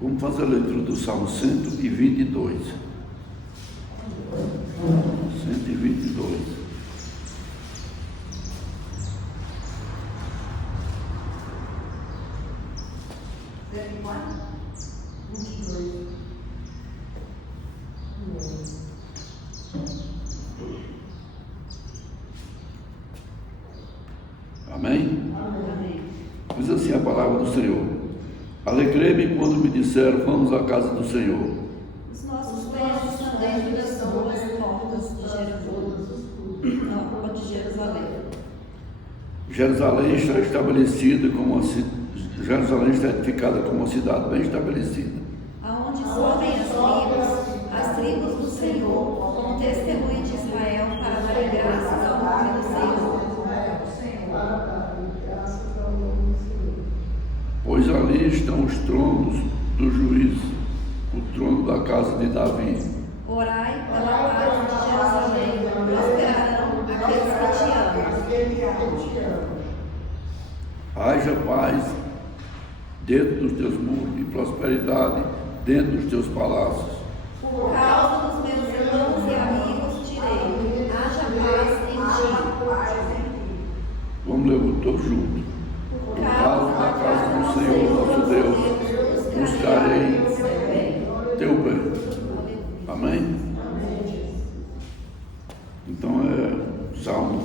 Vamos fazer a leitura do Salmo 122. 122. Amém? Amém. Diz assim a palavra do Senhor: alegrei-me quando me disseram, vamos à casa do Senhor. Os nossos pés estão dentro das boas portas de Jerusalém. Jerusalém está estabelecida como Jerusalém está edificada como uma cidade bem estabelecida. Aonde sobem as tribos do Senhor, como testemunho de Israel, para dar graças ao nome do Senhor. Pois ali estão os tronos do juízo, o trono da casa de Davi. Orai pela paz de Jerusalém, prosperarão aqueles que te amam. Haja paz dentro dos teus muros e prosperidade dentro dos teus palácios. Por causa dos meus irmãos e amigos direi, haja paz em ti. Vamos ler todos juntos. Por causa da casa do Senhor nosso Deus, buscarei teu bem. Amém? Então é Salmo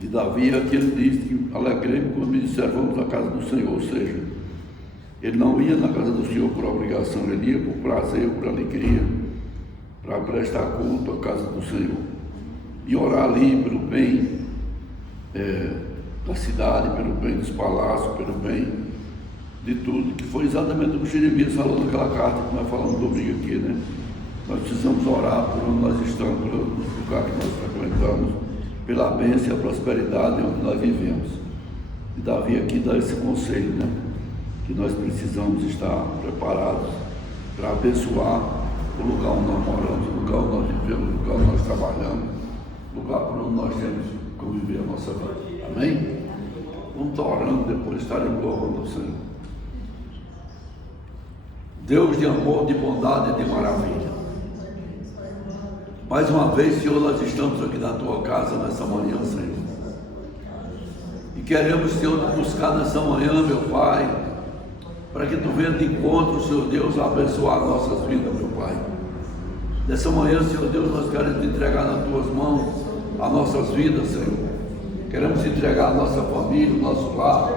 de Davi. Aqui ele diz que alegrei-me quando me disseram, vamos à casa do Senhor. Ou seja, ele não ia na casa do Senhor por obrigação, ele ia por prazer, por alegria, para prestar culto à casa do Senhor e orar ali pelo bem da cidade, pelo bem dos palácios, pelo bem de tudo, que foi exatamente o que Jeremias falou naquela carta que nós falamos domingo aqui, né? Nós precisamos orar por onde nós estamos, pelo lugar que nós frequentamos, pela bênção e a prosperidade onde nós vivemos. E Davi aqui dá esse conselho, né? Que nós precisamos estar preparados para abençoar o lugar onde nós moramos, o lugar onde nós vivemos, o lugar onde nós trabalhamos, o lugar por onde nós temos que conviver a nossa vida. Amém? Vamos estar orando, depois estaremos louvando o Senhor. Deus de amor, de bondade e de maravilha. Mais uma vez, Senhor, nós estamos aqui na tua casa nessa manhã, Senhor. E queremos, Senhor, te buscar nessa manhã, meu Pai, para que tu venha de encontro, Senhor Deus, a abençoar nossas vidas, meu Pai. Nessa manhã, Senhor Deus, nós queremos te entregar nas tuas mãos as nossas vidas, Senhor. Queremos entregar a nossa família, o nosso lar,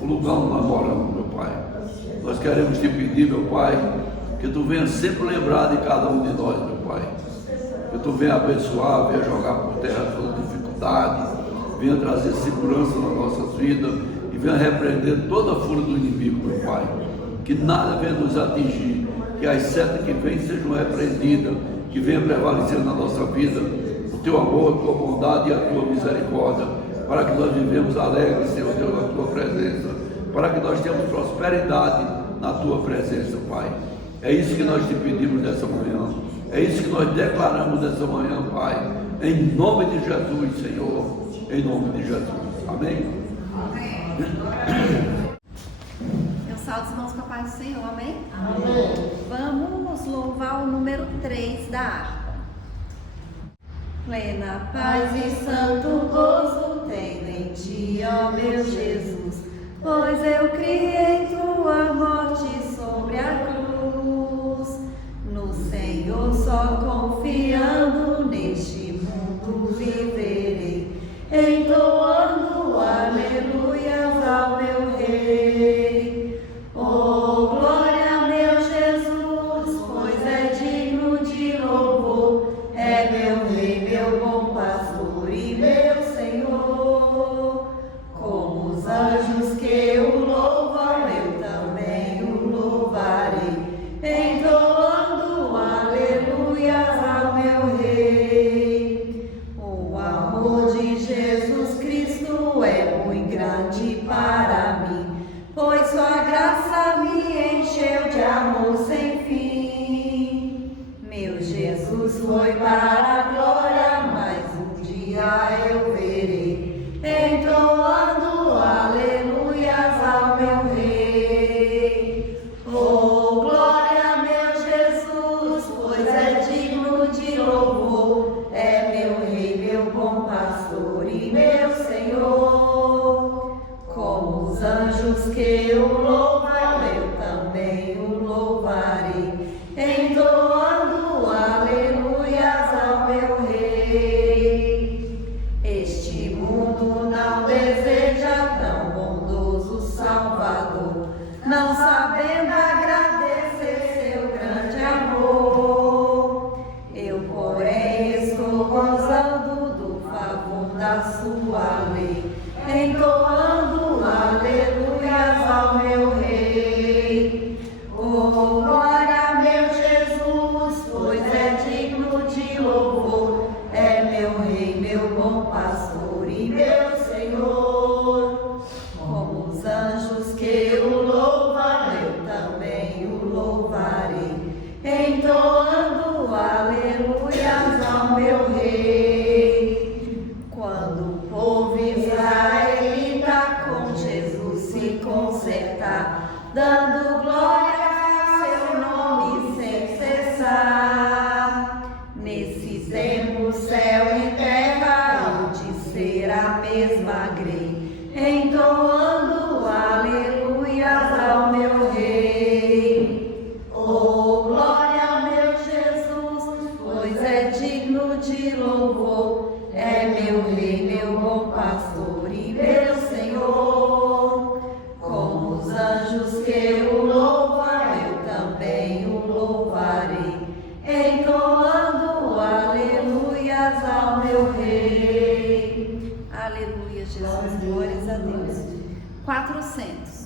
o lugar onde nós moramos, meu Pai. Nós queremos te pedir, meu Pai, que tu venha sempre lembrar de cada um de nós, meu Pai. Que tu venha abençoar, venha jogar por terra toda dificuldade, venha trazer segurança nas nossas vidas e venha repreender toda a fúria do inimigo, meu Pai. Que nada venha nos atingir, que as setas que vêm sejam repreendidas, que venha prevalecer na nossa vida o teu amor, a tua bondade e a tua misericórdia, para que nós vivemos alegres, Senhor Deus, na tua presença, para que nós tenhamos prosperidade na tua presença, Pai. É isso que nós te pedimos nessa manhã, é isso que nós declaramos nessa manhã, Pai, em nome de Jesus, Senhor, em nome de Jesus. Amém? Eu saldo os irmãos com a paz do Senhor, amém? Amém. Vamos louvar o número 3 da harpa. Plena paz e santo gozo tenho em ti, ó meu Jesus, pois eu criei tua morte sobre a cruz. No Senhor só confiando, neste mundo viverei, entoando aleluias ao meu Rei. Oh, glória, meu Jesus, pois é digno de louvor, é meu Rei, meu bom pastor e meu Senhor. Como os anjos que o louvam, eu também o louvarei, entoando aleluias ao meu Rei. Este mundo não deseja tão bondoso Salvador, não sabendo agradecer seu grande amor. Eu, porém, estou gozando do favor da sua lei, entoando aleluias ao meu Rei. Oh, glória, meu Jesus, pois é digno de louvor, é meu Rei, meu bom pastor e meu Senhor. Como os anjos que o louvam, eu também o louvarei, entoando aleluias ao meu Rei. Quando o povo israelita com Jesus se consertar, dando glória ao seu nome sem cessar, nesse tempo céu e terra hão de ser a mesma grei, entoando aleluias ao meu Rei. Oh, glória, meu Jesus, pois é digno de louvor, é meu Rei, meu bom pastor e meu Senhor. Como os anjos que o louvam, eu também o louvarei, entoando aleluias ao meu Rei. Aleluia, Jesus, glórias a Deus. 400.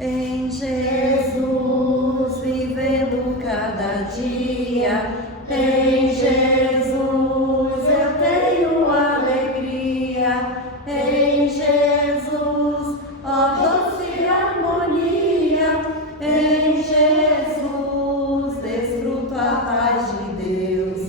Em Jesus, vivendo cada dia, em Jesus eu tenho alegria, em Jesus, ó doce harmonia, em Jesus desfruto a paz de Deus,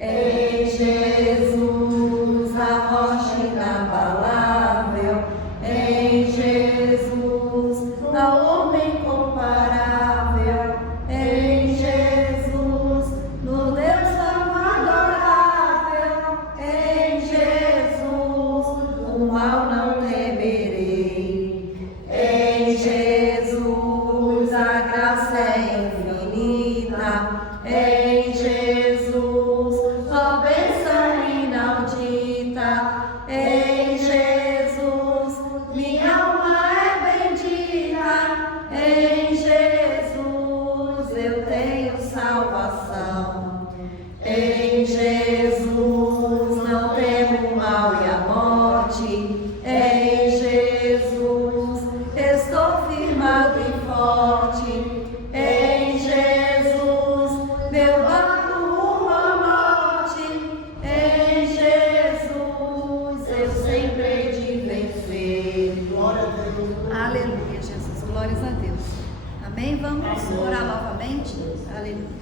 em Jesus a rocha inabalável, em Jesus ao homem comparável, em Jesus, no Deus tão adorável, em Jesus o mal não temerei, em Jesus a graça é infinita, em Jesus a bênção inaudita, em Jesus minha alma é bendita, em Jesus eu tenho salvação, em Jesus não temo o mal e a morte, em Jesus estou firmado e forte, em Jesus meu barco rumo à morte, em Jesus eu sempre hei de vencer. Glória a Deus. Aleluia, Jesus, glórias a Deus. Amém? Vamos orar novamente? Aleluia.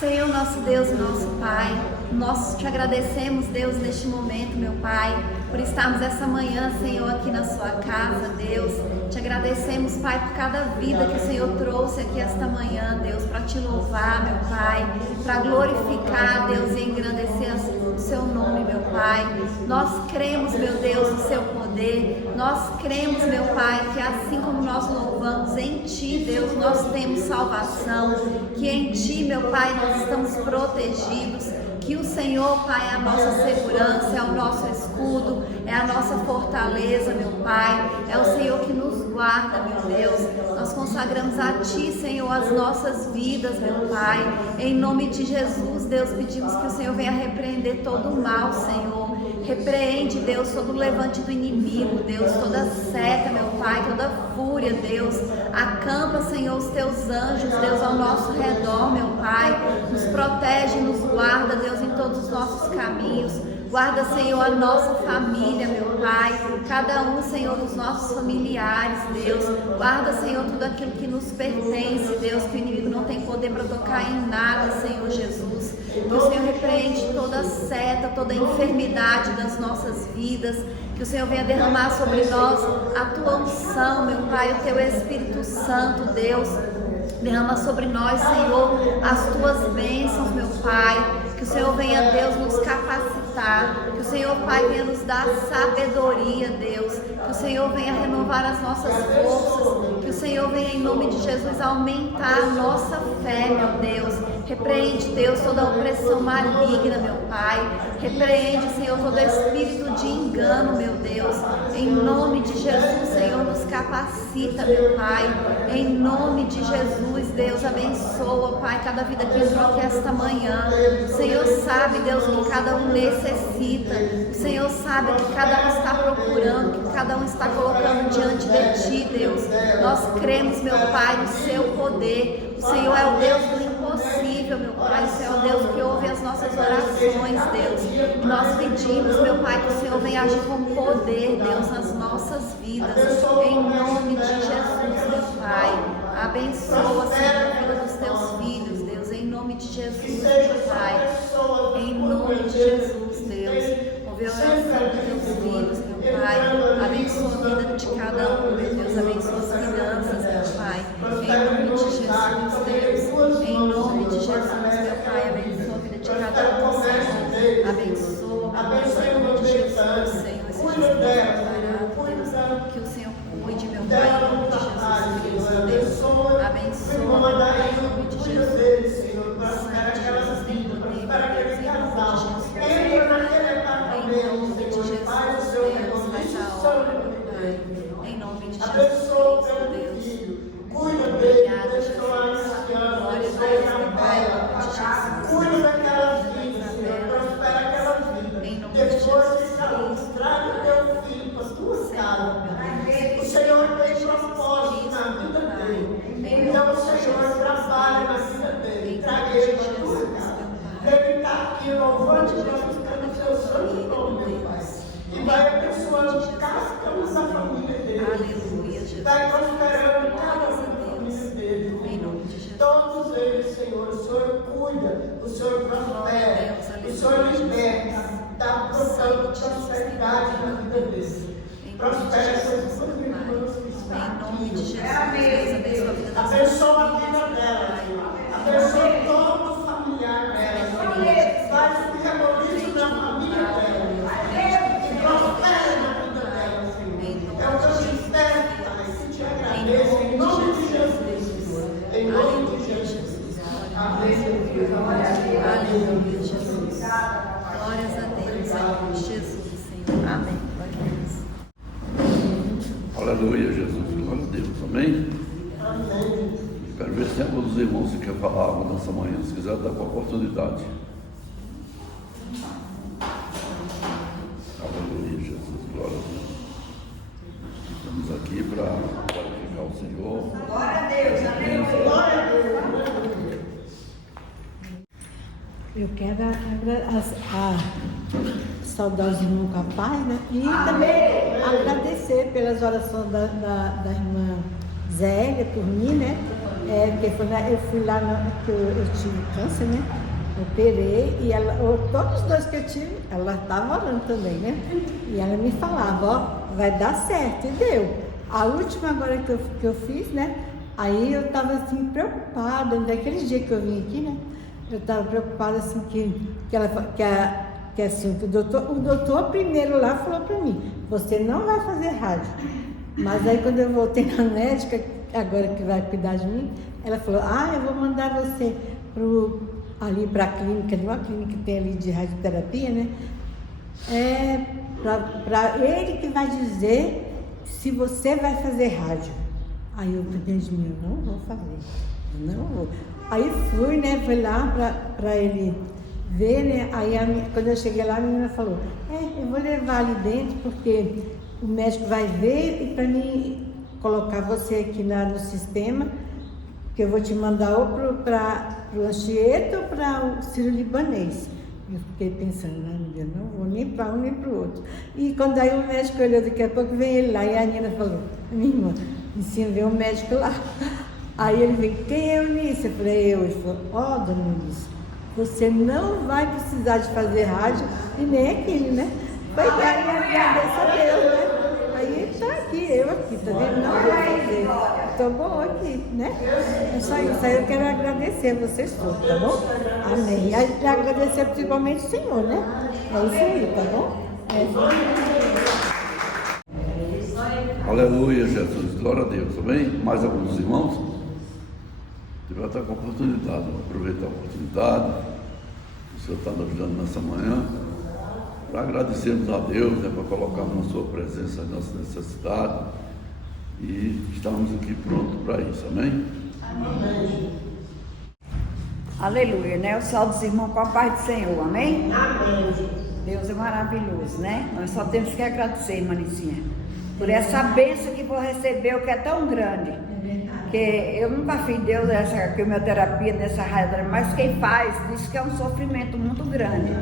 Senhor, nosso Deus e nosso Pai, nós te agradecemos, Deus, neste momento, meu Pai, por estarmos essa manhã, Senhor, aqui na sua casa, Deus. Te agradecemos, Pai, por cada vida que o Senhor trouxe aqui esta manhã, Deus, para te louvar, meu Pai, para glorificar, Deus, e engrandecer o seu nome, meu Pai. Nós cremos, meu Deus, no seu poder. Nós cremos, meu Pai, que assim como nós louvamos em Ti, Deus, nós temos salvação, que em Ti, meu Pai, nós estamos protegidos, que o Senhor, Pai, é a nossa segurança, é o nosso escudo, é a nossa fortaleza, meu Pai, é o Senhor que nos guarda, meu Deus. Nós consagramos a Ti, Senhor, as nossas vidas, meu Pai, em nome de Jesus, Deus, pedimos que o Senhor venha repreender todo o mal, Senhor. Repreende, Deus, todo o levante do inimigo, Deus, toda seta, meu Pai, toda fúria, Deus. Acampa, Senhor, os Teus anjos, Deus, ao nosso redor, meu Pai. Nos protege, nos guarda, Deus, em todos os nossos caminhos. Guarda, Senhor, a nossa família, meu Pai. Cada um, Senhor, dos nossos familiares, Deus. Guarda, Senhor, tudo aquilo que nos pertence, Deus, que o inimigo não tem poder para tocar em nada, Senhor Jesus. Que o Senhor repreende toda seta, toda enfermidade das nossas vidas. Que o Senhor venha derramar sobre nós a Tua unção, meu Pai, o Teu Espírito Santo, Deus. Derrama sobre nós, Senhor, as Tuas bênçãos, meu Pai. Que o Senhor venha, Deus, nos capacitar capacitar, que o Senhor, Pai, venha nos dar sabedoria, Deus, que o Senhor venha renovar as nossas forças, que o Senhor venha, em nome de Jesus, aumentar a nossa fé, meu Deus. Repreende, Deus, toda opressão maligna, meu Pai. Repreende, Senhor, todo espírito de engano, meu Deus. Em nome de Jesus, Senhor, nos capacita, meu Pai. Em nome de Jesus, Deus, abençoa, Pai, cada vida que entrou aqui esta manhã. O Senhor sabe, Deus, o que cada um necessita. O Senhor sabe o que cada um está procurando, o que cada um está colocando diante de Ti, Deus. Nós cremos, meu Pai, no Seu poder. O Senhor é o Deus do impossível, meu Pai. O Senhor é o Deus que ouve as nossas orações, Deus. E nós pedimos, meu Pai, que o Senhor venha agir com poder, Deus, nas nossas vidas. Em nome de Jesus, meu Pai. Abençoa, Senhor, a vida dos Teus filhos, Deus. Em nome de Jesus, meu Pai. Em nome de Jesus, Deus. Ouve a oração dos Teus filhos, meu Pai. Abençoa a vida de cada um, meu Deus. Abençoa as finanças, meu Pai. Em nome de Jesus, Deus. Em nome de Jesus, meu Pai. Abençoa a vida de cada um, Senhor. Abençoa, em nome de Jesus, Senhor. Esse dia preparado, Deus. Que o Senhor cuide, meu Pai. Em nome de Jesus Cristo, Deus. Abençoa, meu Pai. Em nome de Jesus. Santo Jesus, tem poder, Deus. Em nome de Jesus. Em nome de Jesus, Deus, faz a obra, meu Pai. Em nome de Jesus Cristo, Deus. Obrigada, Jesus. Glória a Deus, meu Pai. Em nome de Jesus. Cuida daquelas vidas, Senhor. Prospera aquelas vidas. Em nome de Jesus Cristo. Traga o teu filho para a tua casa. O Senhor tem propósito na vida dele. Então o Senhor trabalha na vida dele. Traga ele para a tua casa. Ele está aqui louvando e glorificando o seu santo nome, meu Pai. E vai abençoando cada um da família dele. Aleluia, Jesus. Vai prosperando cada um da família dele. Em nome de Jesus. Todos eles, Senhor, o Senhor cuida, o Senhor prospera, o Senhor liberta, dá prosperidade na vida deles. Prospera essas famílias. Em nome de Jesus, Deus, abençoa a vida das Abençoa a vida delas, abençoa todo o familiar delas, faz o que harmoniza na família delas, e prospera na vida delas, Senhor. É o que eu te espero, Pai, que te agradeço, em nome de Jesus. Em nome de Jesus. Amém, Jesus. Aleluia, Jesus. Glórias a Deus, em nome de Jesus, Senhor. Amém. Glória a Deus. Aleluia, Jesus. Glória a Deus. Amém? Amém. Quero ver se tem alguns irmãos que querem falar algo nessa manhã. Se quiser, dá com a oportunidade. Aleluia, Jesus. Glória a Deus. Estamos aqui para glorificar o Senhor. Glória a Deus. Amém. Glória a Deus. Eu quero saudar os irmãos com a paz, né? E também agradecer pelas orações da irmã Zélia por mim, né? Porque eu fui lá, que eu tive câncer, né? Operei e todos os dois que eu tive, ela estava orando também, né? E ela me falava, ó, vai dar certo, e deu. A última agora que eu fiz, né? Aí eu estava assim preocupada, daquele dia que eu vim aqui, né? Eu estava preocupada assim que assim, o doutor primeiro lá falou para mim, você não vai fazer rádio. Mas aí quando eu voltei na médica, agora que vai cuidar de mim, ela falou, eu vou mandar você ali para a clínica, uma clínica que tem ali de radioterapia, né? Para ele que vai dizer se você vai fazer rádio. Aí eu falei de mim, eu não vou fazer, não vou. Aí fui, né, fui lá para ele ver, né, aí quando eu cheguei lá, a menina falou, eu vou levar ali dentro, porque o médico vai ver e para mim colocar você aqui no sistema, que eu vou te mandar ou para o Anchieta ou para o Sírio-Libanês. Eu fiquei pensando, eu não vou nem para um nem para o outro. E quando aí o médico olhou, daqui a pouco vem ele lá, e a Nina falou, minha irmã, ensina ver o médico lá. Aí ele veio, quem é Eunice? Eu falei, eu. Ele falou, dona Eunice, você não vai precisar de fazer rádio e nem aquele, né? Foi aí, agradeço a Deus, né? Aí ele está aqui. eu aqui, tá vendo? Não vou fazer. Tô bom aqui, né? É só isso. Aí eu quero agradecer a vocês todos, tá bom? Amém. E agradecer principalmente o Senhor, né? É isso aí, tá bom? Aleluia, Jesus. Glória a Deus. Amém? Mais alguns irmãos? Você vai estar com a oportunidade. Aproveitar a oportunidade. O Senhor está nos ajudando nessa manhã. Para agradecermos a Deus, né, para colocarmos na sua presença a nossa necessidade. E estamos aqui prontos para isso. Amém? Amém. Aleluia, né? O salve dos irmãos com a paz do Senhor, amém? Amém. Deus é maravilhoso, né? Nós só temos que agradecer, irmã Nicinha, por essa bênção que vou receber, que é tão grande. Que eu nunca fiz Deus essa quimioterapia nessa raiva, mas quem faz diz que é um sofrimento muito grande.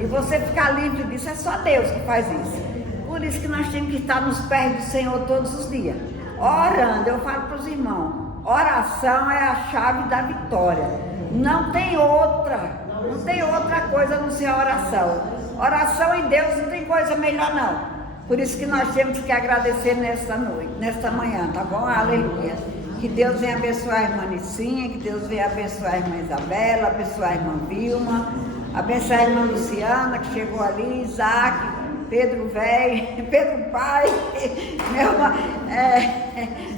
E você ficar livre disso, é só Deus que faz isso. Por isso que nós temos que estar nos pés do Senhor todos os dias, orando. Eu falo para os irmãos, oração é a chave da vitória. Não tem outra coisa a não ser a oração. Oração em Deus não tem coisa melhor não. Por isso que nós temos que agradecer nesta manhã, tá bom? Aleluia. Que Deus venha abençoar a irmã Nicinha, que Deus venha abençoar a irmã Isabela, abençoar a irmã Vilma, abençoar a irmã Luciana, que chegou ali, Isaac, Pedro velho, Pedro pai,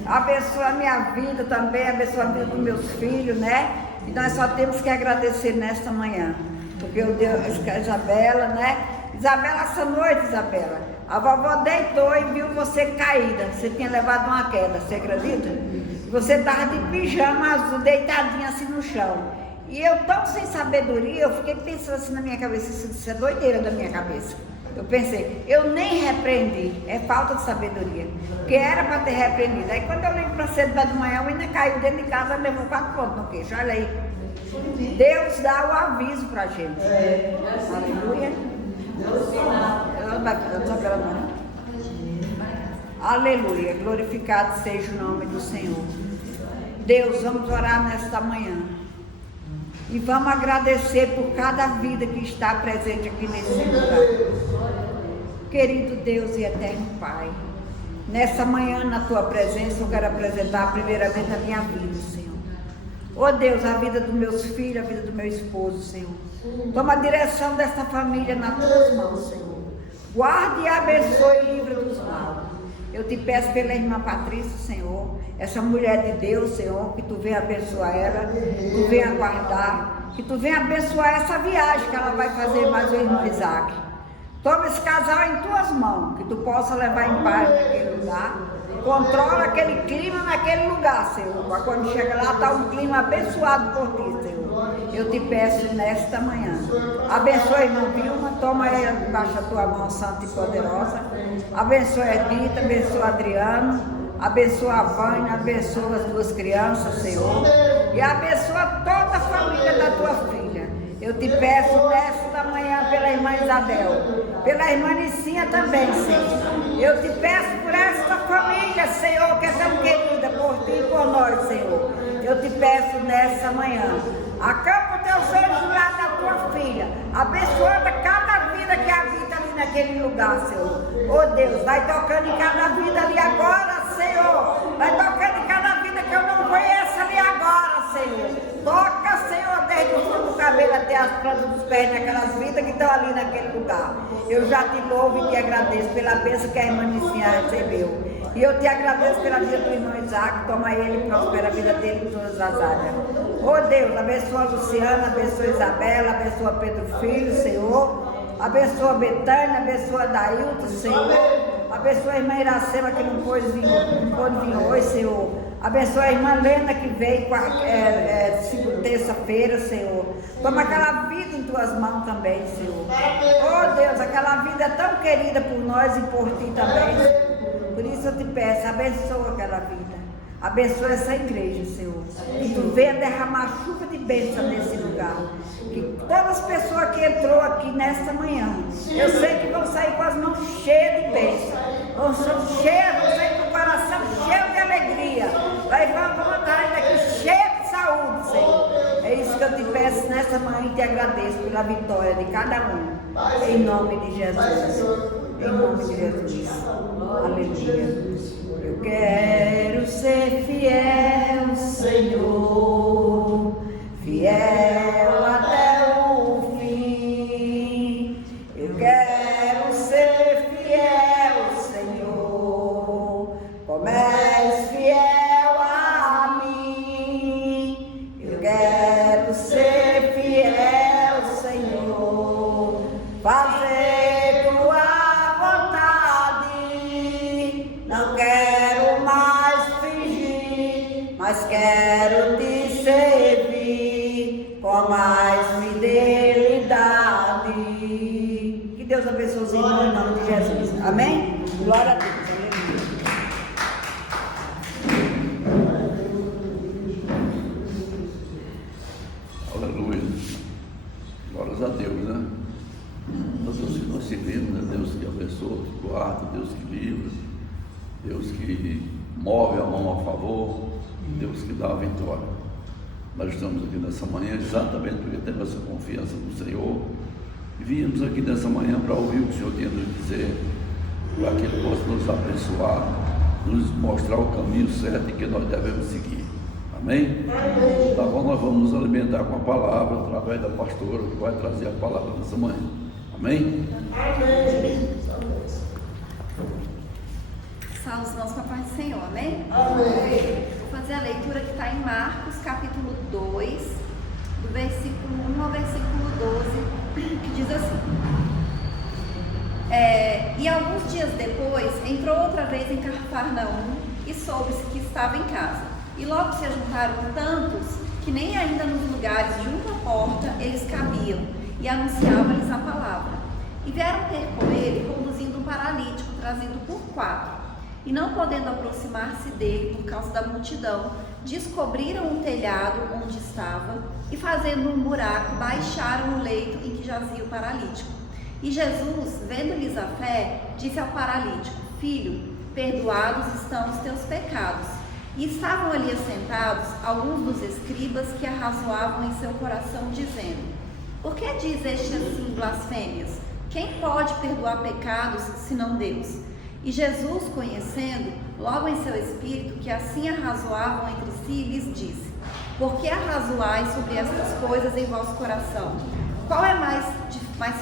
abençoa a minha vida também, abençoa a vida dos meus filhos, né? E nós só temos que agradecer nesta manhã, porque o Deus, a Isabela, né? Isabela, essa noite, Isabela, a vovó deitou e viu você caída, você tinha levado uma queda, você acredita? Você estava de pijama azul, deitadinha assim no chão. E eu tão sem sabedoria, eu fiquei pensando assim na minha cabeça, isso é doideira da minha cabeça. Eu pensei, eu nem repreendi, é falta de sabedoria, porque era para ter repreendido. Aí quando eu lembro para cedo da manhã, eu ainda caiu dentro de casa, levou 4 pontos no queixo, olha aí. Deus dá o aviso para a gente. Aleluia. Aleluia, glorificado seja o nome do Senhor. Deus, vamos orar nesta manhã. E vamos agradecer por cada vida que está presente aqui nesse lugar. Querido Deus e eterno Pai, nessa manhã na Tua presença eu quero apresentar primeiramente a minha vida, Senhor. Oh Deus, a vida dos meus filhos, a vida do meu esposo, Senhor. Toma a direção desta família nas Tuas mãos, Senhor. Guarde e abençoe e livre dos maus. Eu te peço pela irmã Patrícia, Senhor, essa mulher de Deus, Senhor, que Tu venha abençoar ela, que Tu venha guardar, que Tu venha abençoar essa viagem que ela vai fazer mais o irmão Isaac. Toma esse casal em Tuas mãos, que Tu possa levar em paz naquele lugar. Controla aquele clima naquele lugar, Senhor, para quando chega lá está um clima abençoado por Ti, Senhor. Eu te peço nesta manhã. Abençoa a irmã Vilma, toma ela debaixo da Tua mão santa e poderosa. Abençoa a Edita, abençoa a Adriano, abençoa a Vânia, abençoa as 2 crianças, Senhor. E abençoa toda a família da Tua filha. Eu te peço nesta manhã pela irmã Isabel, pela irmã Nicinha também, Senhor. Eu te peço por esta família, Senhor, que é tão querida por Ti e por nós, Senhor. Eu te peço nessa manhã. Acampa Teus anjos do lado da Tua filha, abençoando cada vida que habita ali naquele lugar, Senhor. Oh Deus, vai tocando em cada vida ali agora, Senhor. Vai tocando em cada vida que eu não conheço ali agora, Senhor. Toca, Senhor, desde o fundo do cabelo até as plantas dos pés naquelas vidas que estão ali naquele lugar. Eu já te louvo e te agradeço pela bênção que a irmã Nicinha recebeu. E eu te agradeço pela vida do irmão Isaac, toma ele e prospera a vida dele em todas as áreas. Oh Deus, abençoa a Luciana, abençoa a Isabela, abençoa Pedro Filho, Senhor. Abençoa a Betânia, abençoa a Dailton, Senhor. Abençoa a irmã Iracema que não pôde vir hoje, Senhor. Abençoa a irmã Lena que veio terça-feira, Senhor. Toma aquela vida em Tuas mãos também, Senhor. Oh Deus, aquela vida é tão querida por nós e por Ti também, Senhor. Por isso eu te peço, abençoa aquela vida. Abençoa essa igreja, Senhor. Que Tu venha derramar chuva de bênção nesse lugar. Que todas as pessoas que entrou aqui nesta manhã, eu sei que vão sair com as mãos cheias de bênção. Vão sair com o coração cheio de alegria. Vai voltar daqui cheio de saúde, Senhor. É isso que eu te peço nesta manhã e te agradeço pela vitória de cada um. Em nome de Jesus. Em nome de Jesus. Aleluia. Eu quero ser fiel, Senhor, fiel até o fim. Eu quero ser fiel, Senhor, como és fiel a mim. Eu quero ser fiel, Senhor, fazer tua vontade. Não quero mais fingir, mas quero te servir com mais fidelidade. Que Deus abençoe os irmãos em nome de Jesus. Amém? Glória a Deus. Aleluia. Glórias a Deus, né? Deus que nós servimos, né? Deus que abençoa, que guarda, Deus que livra, Deus que move a mão a favor, Deus que dá a vitória. Nós estamos aqui nessa manhã exatamente porque temos essa confiança no Senhor e viemos aqui nessa manhã para ouvir o que o Senhor tem a nos dizer, para que Ele possa nos abençoar, nos mostrar o caminho certo em que nós devemos seguir. Amém? Tá bom, nós vamos nos alimentar com a palavra através da pastora que vai trazer a palavra nessa manhã. Amém? Salve os irmãos com a paz do Senhor, amém? Amém. Vou fazer a leitura que está em Marcos, capítulo 2, do versículo 1 ao versículo 12, que diz assim: E alguns dias depois, entrou outra vez em Cafarnaum e soube-se que estava em casa. E logo se juntaram tantos que nem ainda nos lugares junto à porta eles cabiam, e anunciavam-lhes a palavra. E vieram ter com ele, conduzindo um paralítico trazido por 4. E não podendo aproximar-se dele por causa da multidão, descobriram o telhado onde estava e, fazendo um buraco, baixaram o leito em que jazia o paralítico. E Jesus, vendo-lhes a fé, disse ao paralítico: Filho, perdoados estão os teus pecados. E estavam ali assentados alguns dos escribas que arrazoavam em seu coração, dizendo: Por que diz este assim blasfêmias? Quem pode perdoar pecados, senão Deus? E Jesus, conhecendo, logo em seu espírito, que assim arrazoavam entre si, lhes disse: Por que arrazoais sobre estas coisas em vosso coração? Qual é mais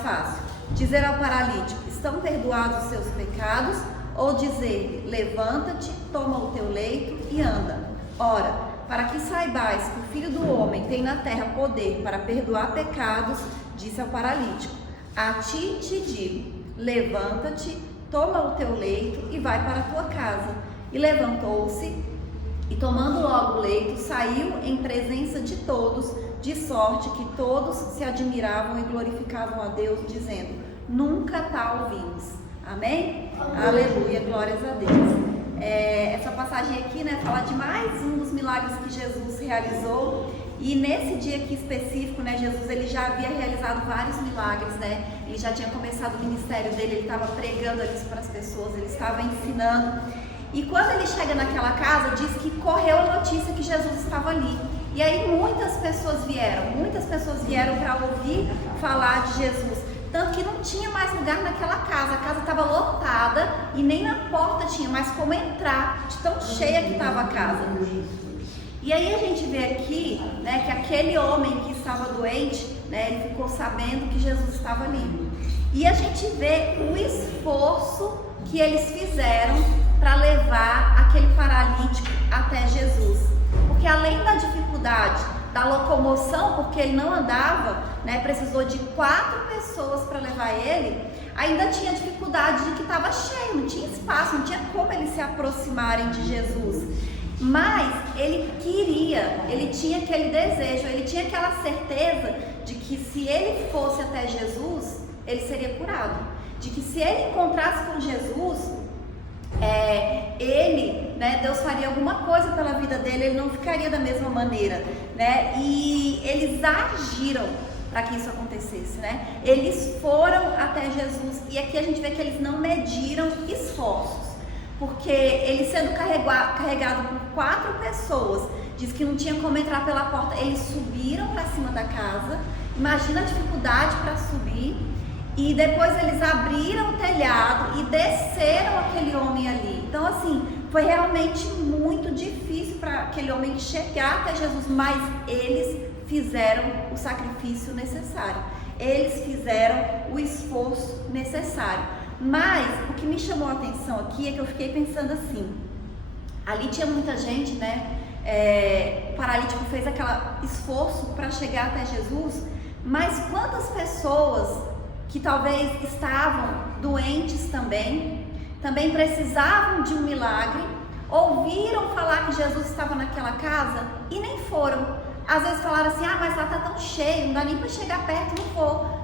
fácil? Dizer ao paralítico: Estão perdoados os seus pecados? Ou dizer-lhe: Levanta-te, toma o teu leito e anda. Ora, para que saibais que o Filho do Homem tem na terra poder para perdoar pecados, disse ao paralítico: A ti te digo, levanta-te, toma o teu leito e vai para a tua casa. E levantou-se e, tomando logo o leito, saiu em presença de todos, de sorte que todos se admiravam e glorificavam a Deus, dizendo: Nunca tal vimos. Amém? Aleluia, glórias a Deus. Essa passagem aqui, né, fala de mais um dos milagres que Jesus realizou. E nesse dia aqui específico, né, Jesus ele já havia realizado vários milagres, né? Ele já tinha começado o ministério dele, ele estava pregando ali para as pessoas, ele estava ensinando. E quando ele chega naquela casa, diz que correu a notícia que Jesus estava ali. E aí muitas pessoas vieram para ouvir falar de Jesus. Tanto que não tinha mais lugar naquela casa, a casa estava lotada e nem na porta tinha mais como entrar, de tão cheia que estava a casa. E aí a gente vê aqui, né, que aquele homem que estava doente, né, ele ficou sabendo que Jesus estava ali. E a gente vê o esforço que eles fizeram para levar aquele paralítico até Jesus. Porque além da dificuldade da locomoção, porque ele não andava, né, precisou de 4 pessoas para levar ele, ainda tinha dificuldade de que estava cheio, não tinha espaço, não tinha como eles se aproximarem de Jesus. Mas ele queria, ele tinha aquele desejo, ele tinha aquela certeza de que se ele fosse até Jesus, ele seria curado. De que se ele encontrasse com Jesus, Deus faria alguma coisa pela vida dele, ele não ficaria da mesma maneira, né? E eles agiram para que isso acontecesse, né? Eles foram até Jesus, e aqui a gente vê que eles não mediram esforços, porque ele sendo carregado por 4 pessoas, diz que não tinha como entrar pela porta, eles subiram para cima da casa. Imagina a dificuldade para subir. E depois eles abriram o telhado e desceram aquele homem ali. Então assim, foi realmente muito difícil para aquele homem chegar até Jesus, mas eles fizeram o sacrifício necessário. Eles fizeram o esforço necessário. Mas o que me chamou a atenção aqui é que eu fiquei pensando assim, ali tinha muita gente, né? O paralítico fez aquele esforço para chegar até Jesus, mas quantas pessoas que talvez estavam doentes também precisavam de um milagre, ouviram falar que Jesus estava naquela casa e nem foram. Às vezes falaram assim, mas lá está tão cheio, não dá nem para chegar perto,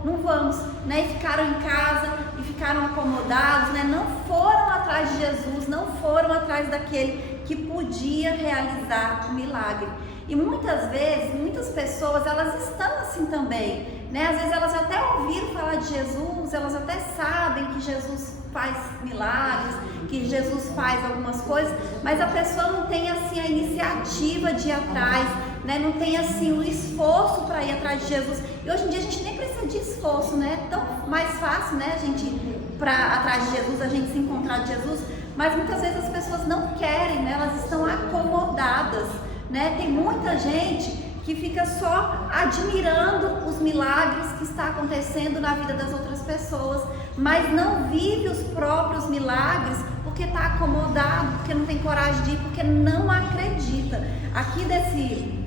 não vamos, né? E ficaram em casa e ficaram acomodados, né? Não foram atrás de Jesus, não foram atrás daquele que podia realizar o milagre. E muitas vezes, muitas pessoas, elas estão assim também, né? Às vezes elas até ouviram falar de Jesus, elas até sabem que Jesus faz milagres, que Jesus faz algumas coisas, mas a pessoa não tem assim a iniciativa de ir atrás, né? Não tem assim o esforço para ir atrás de Jesus. E hoje em dia a gente nem precisa de esforço, né? É tão mais fácil, né? A gente ir atrás de Jesus, a gente se encontrar de Jesus, mas muitas vezes as pessoas não querem, né? Elas estão acomodadas, né? Tem muita gente que fica só admirando os milagres que está acontecendo na vida das outras pessoas, mas não vive os próprios milagres porque está acomodado, porque não tem coragem de ir, porque não acredita. Aqui desse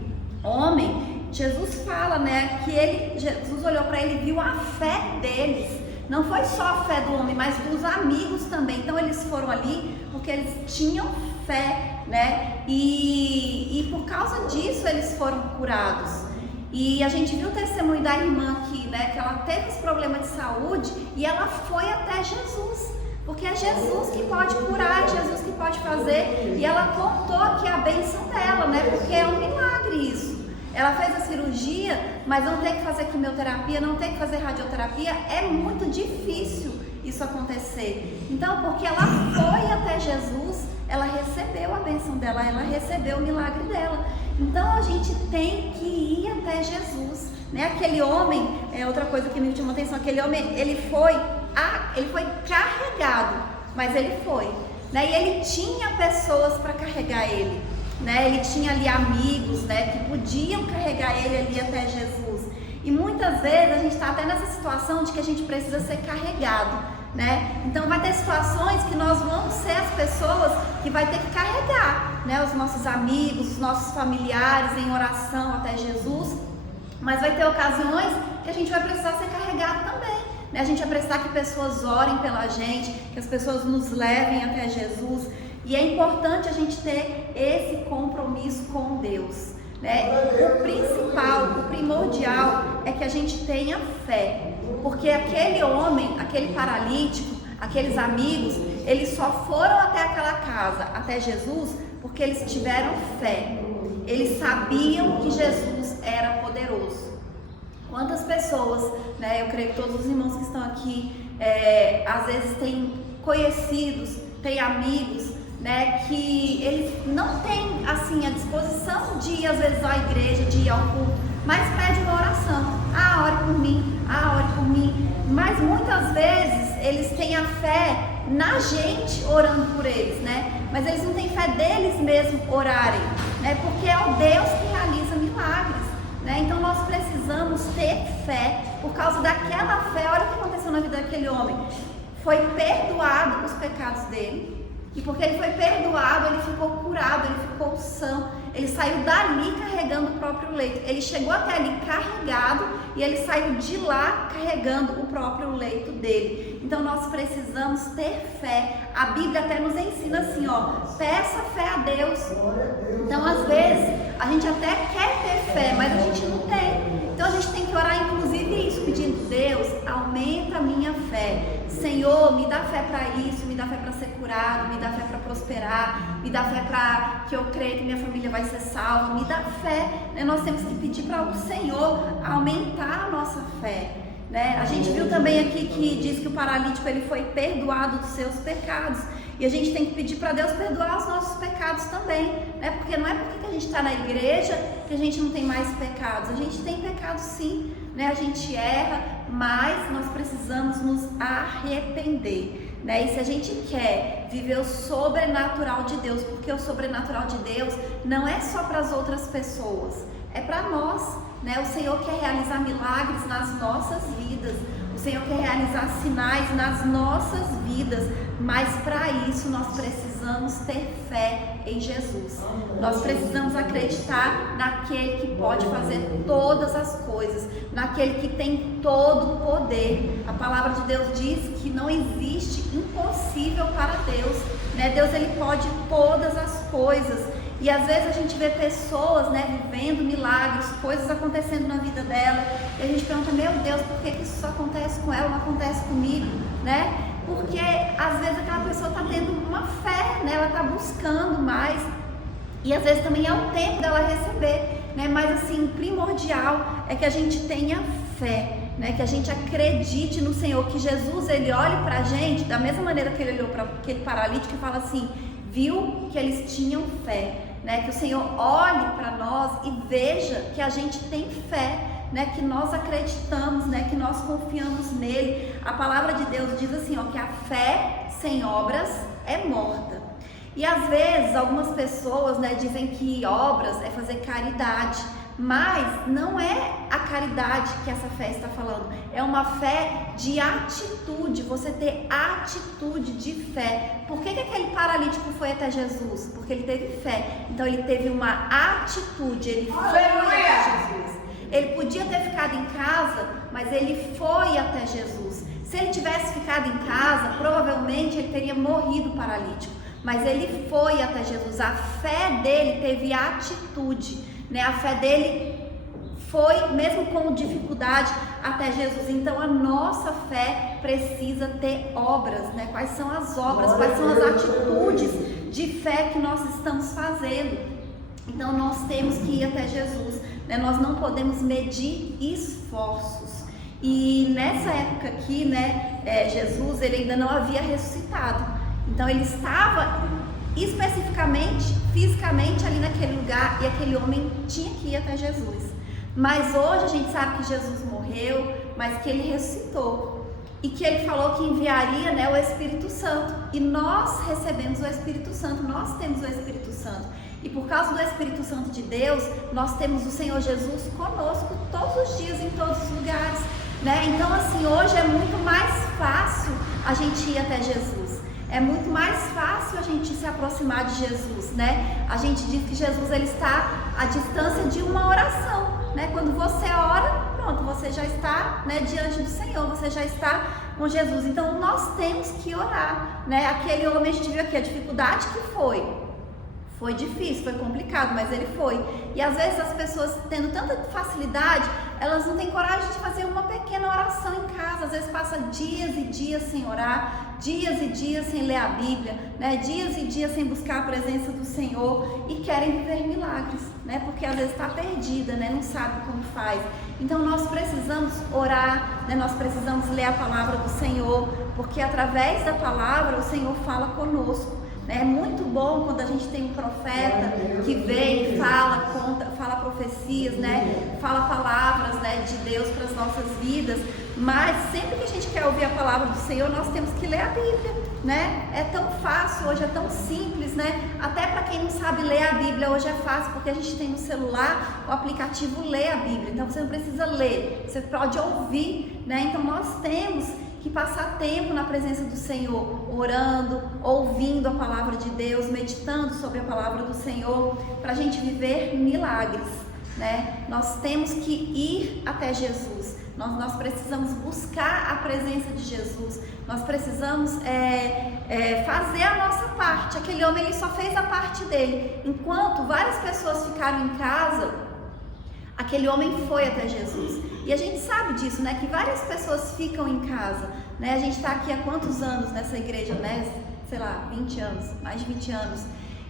homem, Jesus fala, né, que Jesus olhou para ele e viu a fé deles. Não foi só a fé do homem, mas dos amigos também. Então eles foram ali porque eles tinham fé, né? E por causa disso eles foram curados. E a gente viu o testemunho da irmã aqui, né? Que ela teve esse problema de saúde e ela foi até Jesus, porque é Jesus que pode curar, é Jesus que pode fazer. E ela contou aqui a bênção dela, né? Porque é um milagre isso. Ela fez a cirurgia, mas não tem que fazer quimioterapia, não tem que fazer radioterapia. É muito difícil isso acontecer. Então, porque ela foi até Jesus, ela recebeu a bênção dela, ela recebeu o milagre dela. Então, a gente tem que ir até Jesus, né? Aquele homem, outra coisa que me chamou a atenção, aquele homem, ele foi carregado, mas ele foi, né? E ele tinha pessoas para carregar ele, né? Ele tinha ali amigos, né, que podiam carregar ele ali até Jesus. E muitas vezes a gente está até nessa situação de que a gente precisa ser carregado, né? Então vai ter situações que nós vamos ser as pessoas que vai ter que carregar, né, os nossos amigos, os nossos familiares em oração até Jesus. Mas vai ter ocasiões que a gente vai precisar ser carregado também, né? A gente vai precisar que pessoas orem pela gente, que as pessoas nos levem até Jesus. E é importante a gente ter esse compromisso com Deus, né? O principal, o primordial é que a gente tenha fé, porque aquele homem, aquele paralítico, aqueles amigos, eles só foram até aquela casa, até Jesus, porque eles tiveram fé. Eles sabiam que Jesus era poderoso. Quantas pessoas, né? Eu creio que todos os irmãos que estão aqui, às vezes têm conhecidos, têm amigos, né, que eles não têm assim a disposição de ir às vezes à igreja, de ir ao culto, mas pede uma oração, ore por mim, ore por mim. Mas muitas vezes eles têm a fé na gente orando por eles, né? Mas eles não têm fé deles mesmos orarem, né? Porque é o Deus que realiza milagres, né? Então nós precisamos ter fé por causa daquela fé. Olha o que aconteceu na vida daquele homem. Foi perdoado os pecados dele. E porque ele foi perdoado, ele ficou curado, ele ficou são, ele saiu dali carregando o próprio leito. Ele chegou até ali carregado e ele saiu de lá carregando o próprio leito dele. Então nós precisamos ter fé. A Bíblia até nos ensina assim, peça fé a Deus. Então às vezes a gente até quer ter fé, mas a gente não tem. Então a gente tem que orar inclusive isso, pedindo: Deus, aumenta a minha fé. Senhor, me dá fé para isso, me dá fé para ser curado, me dá fé para prosperar, me dá fé para que eu creia que minha família vai ser salva, me dá fé, né? Nós temos que pedir para o Senhor aumentar a nossa fé. né? A gente viu também aqui que diz que o paralítico ele foi perdoado dos seus pecados. E a gente tem que pedir para Deus perdoar os nossos pecados também, né? Porque não é porque a gente está na igreja que a gente não tem mais pecados. A gente tem pecados sim, né? A gente erra, mas nós precisamos nos arrepender, né? E se a gente quer viver o sobrenatural de Deus, porque o sobrenatural de Deus não é só para as outras pessoas, é para nós, né? O Senhor quer realizar milagres nas nossas vidas. O Senhor quer realizar sinais nas nossas vidas, mas para isso nós precisamos ter fé em Jesus. Nós precisamos acreditar naquele que pode fazer todas as coisas, naquele que tem todo o poder. A palavra de Deus diz que não existe impossível para Deus, né? Deus ele pode todas as coisas. E às vezes a gente vê pessoas, né, vivendo milagres, coisas acontecendo na vida dela, e a gente pergunta, meu Deus, por que isso só acontece com ela, não acontece comigo, né? Porque às vezes aquela pessoa está tendo uma fé, né? Ela está buscando mais, e às vezes também é o tempo dela receber, né? Mas assim, o primordial é que a gente tenha fé, né? Que a gente acredite no Senhor, que Jesus ele olhe para a gente da mesma maneira que ele olhou para aquele paralítico e fala assim, viu que eles tinham fé, né? Que o Senhor olhe para nós e veja que a gente tem fé, né? Que nós acreditamos, né? Que nós confiamos nele. A palavra de Deus diz assim, ó, que a fé sem obras é morta. E às vezes algumas pessoas, né, dizem que obras é fazer caridade, mas não é a caridade que essa fé está falando, é uma fé de atitude, você ter atitude de fé. Por que aquele paralítico foi até Jesus? Porque ele teve fé, então ele teve uma atitude, ele foi até Jesus. Ele podia ter ficado em casa, mas ele foi até Jesus. Se ele tivesse ficado em casa, provavelmente ele teria morrido paralítico, mas ele foi até Jesus. A fé dele teve atitude, né? A fé dele foi, mesmo com dificuldade, até Jesus. Então a nossa fé precisa ter obras, né? Quais são as obras, quais são as atitudes de fé que nós estamos fazendo? Então nós temos que ir até Jesus, né? Nós não podemos medir esforços. E nessa época aqui, né, Jesus ele ainda não havia ressuscitado. Então ele estava especificamente, fisicamente ali naquele lugar, e aquele homem tinha que ir até Jesus. Mas hoje a gente sabe que Jesus morreu, mas que ele ressuscitou e que ele falou que enviaria, né, o Espírito Santo, e nós recebemos o Espírito Santo, nós temos o Espírito Santo, e por causa do Espírito Santo de Deus, nós temos o Senhor Jesus conosco todos os dias, em todos os lugares, né? Então assim, hoje é muito mais fácil a gente ir até Jesus. É muito mais fácil a gente se aproximar de Jesus, né? A gente diz que Jesus ele está à distância de uma oração, né? Quando você ora, pronto, você já está, né, diante do Senhor, você já está com Jesus. Então nós temos que orar, né? Aquele homem, a gente viu aqui a dificuldade que foi difícil, foi complicado, mas ele foi. E às vezes as pessoas tendo tanta facilidade, elas não têm coragem de fazer uma pequena oração em casa. Às vezes passa dias e dias sem orar, dias e dias sem ler a Bíblia, né? Dias e dias sem buscar a presença do Senhor e querem viver milagres, né? Porque às vezes está perdida, né? Não sabe como faz. Então nós precisamos orar, né? Nós precisamos ler a palavra do Senhor, porque através da palavra o Senhor fala conosco. É muito bom quando a gente tem um profeta que vem e fala, fala profecias, né? Fala palavras, né, de Deus para as nossas vidas, mas sempre que a gente quer ouvir a palavra do Senhor, nós temos que ler a Bíblia, né? É tão fácil hoje, é tão simples, né? Até para quem não sabe ler a Bíblia hoje é fácil, porque a gente tem no celular o aplicativo Lê a Bíblia, então você não precisa ler, você pode ouvir, né? Então nós temos que passar tempo na presença do Senhor, orando, ouvindo a palavra de Deus, meditando sobre a palavra do Senhor, para a gente viver milagres, né? Nós temos que ir até Jesus, nós precisamos buscar a presença de Jesus, nós precisamos fazer a nossa parte. Aquele homem ele só fez a parte dele, enquanto várias pessoas ficaram em casa, aquele homem foi até Jesus. E a gente sabe disso, né? Que várias pessoas ficam em casa, né? A gente está aqui há quantos anos nessa igreja, né? Sei lá, 20 anos, mais de 20 anos.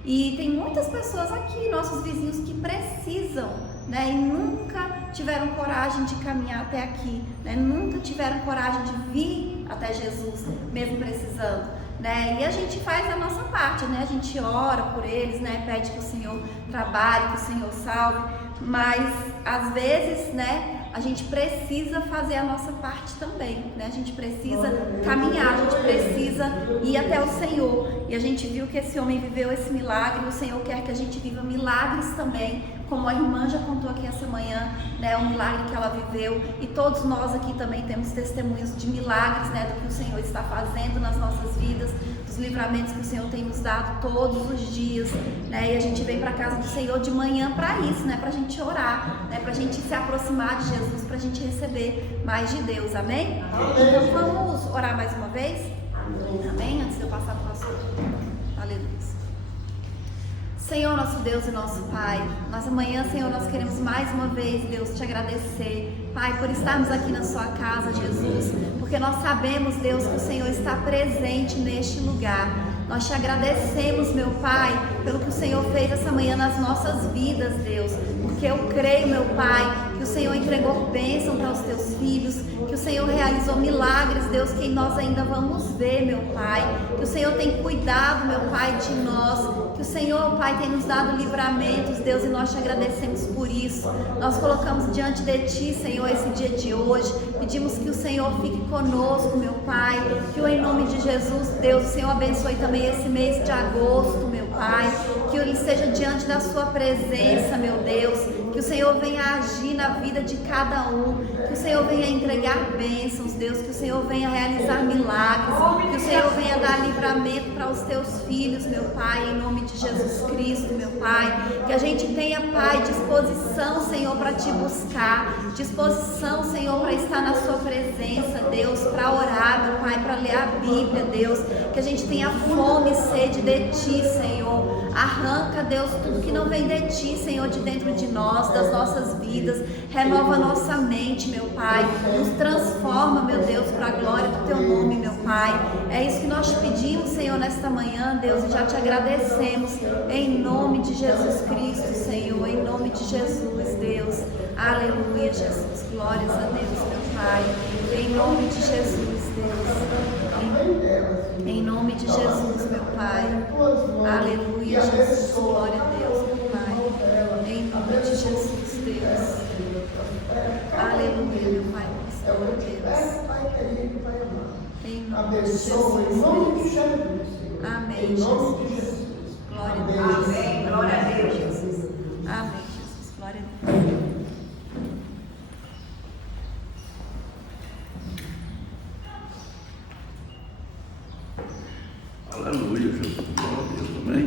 E tem muitas pessoas aqui, nossos vizinhos, que precisam né, e nunca tiveram coragem de caminhar até aqui, né, nunca tiveram coragem de vir até Jesus, mesmo precisando, né, e a gente faz a nossa parte, né, a gente ora por eles, né, pede que o Senhor trabalhe, que o Senhor salve, mas às vezes, né, a gente precisa fazer a nossa parte também, né? A gente precisa caminhar, a gente precisa ir até o Senhor. E a gente viu que esse homem viveu esse milagre, e o Senhor quer que a gente viva milagres também, como a irmã já contou aqui essa manhã, né? O milagre que ela viveu, e todos nós aqui também temos testemunhos de milagres, né? Do que o Senhor está fazendo nas nossas vidas, dos livramentos que o Senhor tem nos dado todos os dias, né? E a gente vem para a casa do Senhor de manhã para isso, né? Para a gente orar, né? Para a gente se aproximar de Jesus, para a gente receber mais de Deus, amém? Então vamos orar mais uma vez? Amém? Antes de eu passar para o pastor. Aleluia. Senhor, nosso Deus e nosso Pai, nós amanhã, Senhor, nós queremos mais uma vez, Deus, te agradecer, Pai, por estarmos aqui na sua casa, Jesus, porque nós sabemos, Deus, que o Senhor está presente neste lugar. Nós te agradecemos, meu Pai, pelo que o Senhor fez essa manhã nas nossas vidas, Deus, porque eu creio, meu Pai, que o Senhor entregou bênção para os teus filhos, que o Senhor realizou milagres, Deus, que nós ainda vamos ver, meu Pai, que o Senhor tem cuidado, meu Pai, de nós, que o Senhor, Pai, tem nos dado livramentos, Deus, e nós te agradecemos por isso. Nós colocamos diante de Ti, Senhor, esse dia de hoje, pedimos que o Senhor fique conosco, meu Pai, que em nome de Jesus, Deus, o Senhor abençoe também esse mês de agosto, meu Pai, que Ele esteja diante da sua presença, meu Deus, que o Senhor venha agir na vida de cada um, que o Senhor venha entregar bênçãos, Deus, que o Senhor venha realizar milagres, que o Senhor venha dar livramento para os teus filhos, meu Pai, em nome de Jesus Cristo, meu Pai, que a gente tenha, Pai, disposição, Senhor, para te buscar, disposição, Senhor, para estar na sua presença, Deus, para orar, meu Pai, para ler a Bíblia, Deus, que a gente tenha fome e sede de Ti, Senhor. Arranca, Deus, tudo que não vem de Ti, Senhor, de dentro de nós, das nossas vidas. Renova a nossa mente, meu Pai. Nos transforma, meu Deus, para a glória do Teu nome, meu Pai. É isso que nós te pedimos, Senhor, nesta manhã, Deus, e já te agradecemos. Em nome de Jesus Cristo, Senhor. Em nome de Jesus, Deus. Aleluia, Jesus. Glórias a Deus, meu Pai. Em nome de Jesus, Deus. Em nome de Jesus, meu Pai. Aleluia, Jesus. Glória a Deus, meu Pai. Em nome de Jesus, Deus. Aleluia, meu Pai. Glória a Deus. Em nome de Jesus. Amém, Jesus. Glória a Deus. Amém. Glória a Deus, Jesus. Amém, Jesus. Glória a Deus. Aleluia, Jesus. Glória a Deus, amém?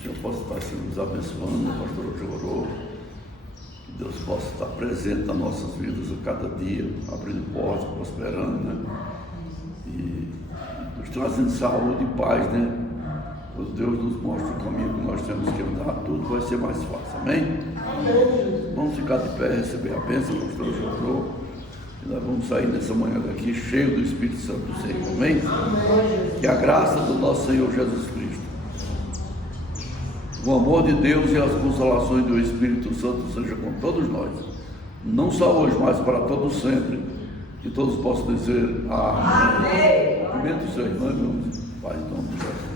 Que eu possa estar assim, nos abençoando, o pastor hoje orou, que Deus possa estar presente nas nossas vidas a cada dia, abrindo portas, prosperando, né? E nos trazendo saúde e paz, né? Quando Deus nos mostra o caminho que nós temos que andar, tudo vai ser mais fácil, amém? Vamos ficar de pé, receber a bênção, o pastor hoje orou. E nós vamos sair nessa manhã daqui cheio do Espírito Santo do Senhor, amém? Que a graça do nosso Senhor Jesus Cristo, o amor de Deus e as consolações do Espírito Santo seja com todos nós, não só hoje, mas para todos sempre, que todos possam dizer amém. Amém. Cumprimento o seu irmão, Pai, em nome de Jesus.